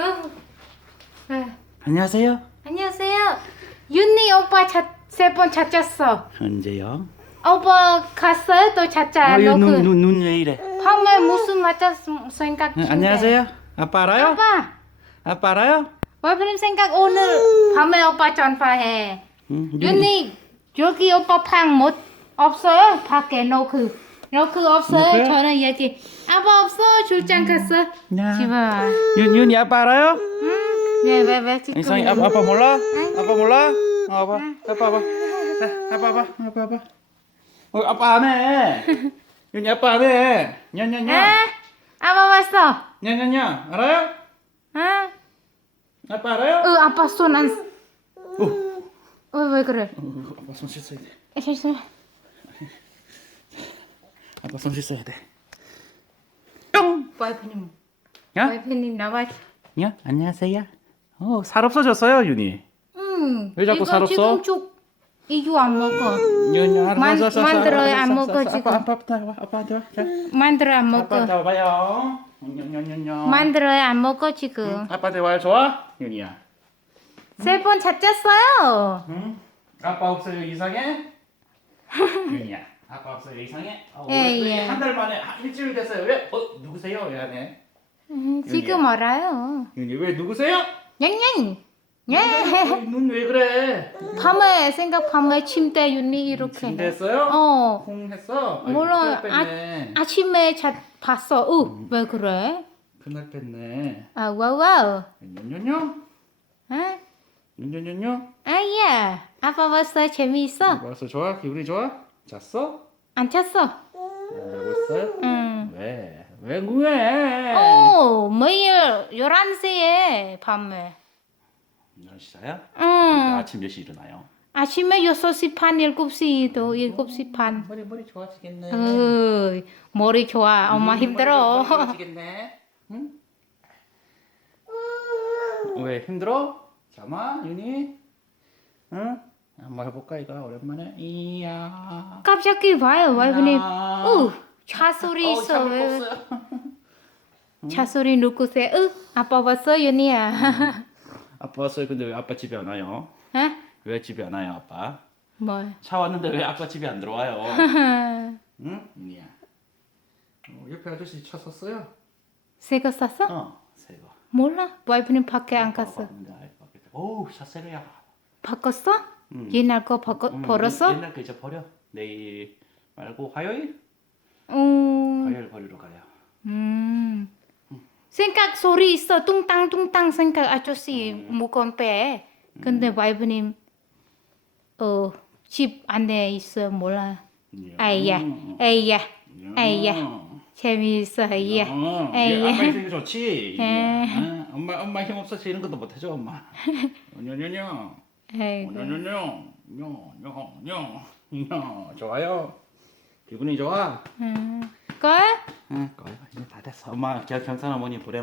어. 네. 안녕하세요. 안녕하세요. 윤니 오빠 세번 찾았어. 언제요? 오빠 갔어요? 또 찾자. 너그 눈눈 왜 이래? 밤에 무슨 맞았 생각 응. 안녕하세요. 아빠 알아요? 아빠. 아빠 알아요? 와이프님 생각 오늘 밤에 오빠 전파해. 응, 윤니 여기 오빠 방 못 없어요? 밖에 너 그 너그 없어요? 너그? 저는 얘기 아빠 없어 출장 갔어. 야. 집에. 윤 윤이 아빠 알아요? 네 왜 왜 지금? 이상이 아빠 아빠 몰라? 아빠 몰라? 어, 아빠 아빠 아빠 자, 아빠 아빠 아빠 아빠 어, 아빠 안 해. 윤이 아빠 안 해. 냐냐냐. 아, 아빠 왔어. 냐냐냐. 알아요? 아, 아빠 알아요? 어 아빠 손 안. 오. 어 왜 그래? 어, 아빠 손 씻어야 돼. 잠시만. 아빠 손 씻어야 돼. 뿅. 와이프님. 야? 와이프님 나와. 야 안녕하세요. 어, 살 없어졌어요, 윤이. 음. 왜 자꾸 살 없어? 지금 쭉 이거 안 먹어. 윤이 알았어, 만- 알았어, 알았어, 알았어, 안 알았어, 먹어, 알았어. 지금. 아빠 아빠부터 와, 아빠한테 와. 자. 만들어 안 먹어. 아빠한테 와봐요. 냐냐냐냐. 만들어야 안 먹어 지금. 아빠한테 와요, 좋아? 윤이야. 세번 찾았어요. 응? 아빠 없어요, 이상해? 윤이야. 아빠 없어요, 이상해? 어, 예, 왜, 예. 왜한달 만에 한 일주일 됐어요. 왜? 어, 누구세요? 왜안 해? 음, 지금 알아요. 윤이 왜 누구세요? 냥냥. 예. 눈 왜 그래? 밤에 생각 밤에 침대 윤리 이렇게. 침대 했어요? 어. 콩 했어? 몰라. 뺐네. 아침에 자 봤어. 어, 왜 그래? 큰일 뺐네. 아, 와우. 뇨뇨뇨? 아, 뇨뇨뇨뇨? 아야. 아빠 봤어. 재미있어? 왔어 좋아? 기분이 좋아? 잤어? 안 찼어? 안 자고 있어요? 응. 왜? 왜 왜? 어, 매일 11시에 밤에. 몇 시자야? 응. 아침 몇 시 일어나요? 아침에 6시 반, 7시도 7시 반. 머리 머리 좋아지겠네. 어이, 머리 좋아. 엄마 힘들어. 좋아지겠네. 응? 왜 힘들어? 잠아 윤이? 응? 한번 해볼까 이거 오랜만에. 이야. 갑자기 봐요, 와이프님. 야. 어, 차 소리 어, 있어. 왜? 꿨어요. 차 소리 누구세요? 어, 아빠 봤어, 윤이야. 아빠 왔어요. 근데 왜 아빠 집에 안 와요? 어? 왜 집에 안 와요, 아빠? 뭐? 차 왔는데 왜 아빠 집에 안 들어와요? 응? 윤이야. 어, 옆에 아저씨 차 샀어요? 새거 샀어? 어, 새 거. 몰라. 와이프님 밖에 안 갔어. 봤는데 아이, 밖에. 오우, 샷세레야. 바꿨어? 응. 옛날 거 바꿔, 음, 버렸어? 옛날 거 이제 버려. 내일 말고 화요일? 음, 화요일 버리러 가요. 음. 생각 소리 있어. 뚱땅 뚱땅 생각 아저씨 물건 빼. 근데 와이프님 어, 집 안에 있어 몰라. 아이야, 음. 아이야, 음. 아이야. 재미있어, 아이야. 어, 아이야. 있으니까 좋지. 에. 응? 엄마 엄마 힘 없어서 이런 것도 못 해줘 엄마. 뇨뇨뇨. 아이고. 뇨뇨뇨. 뇨뇨뇨. 뇨. 좋아요. 기분이 좋아. 음. 걸? 응, 거의 이제 다 됐어. 엄마 경- 경산 어머니 보내.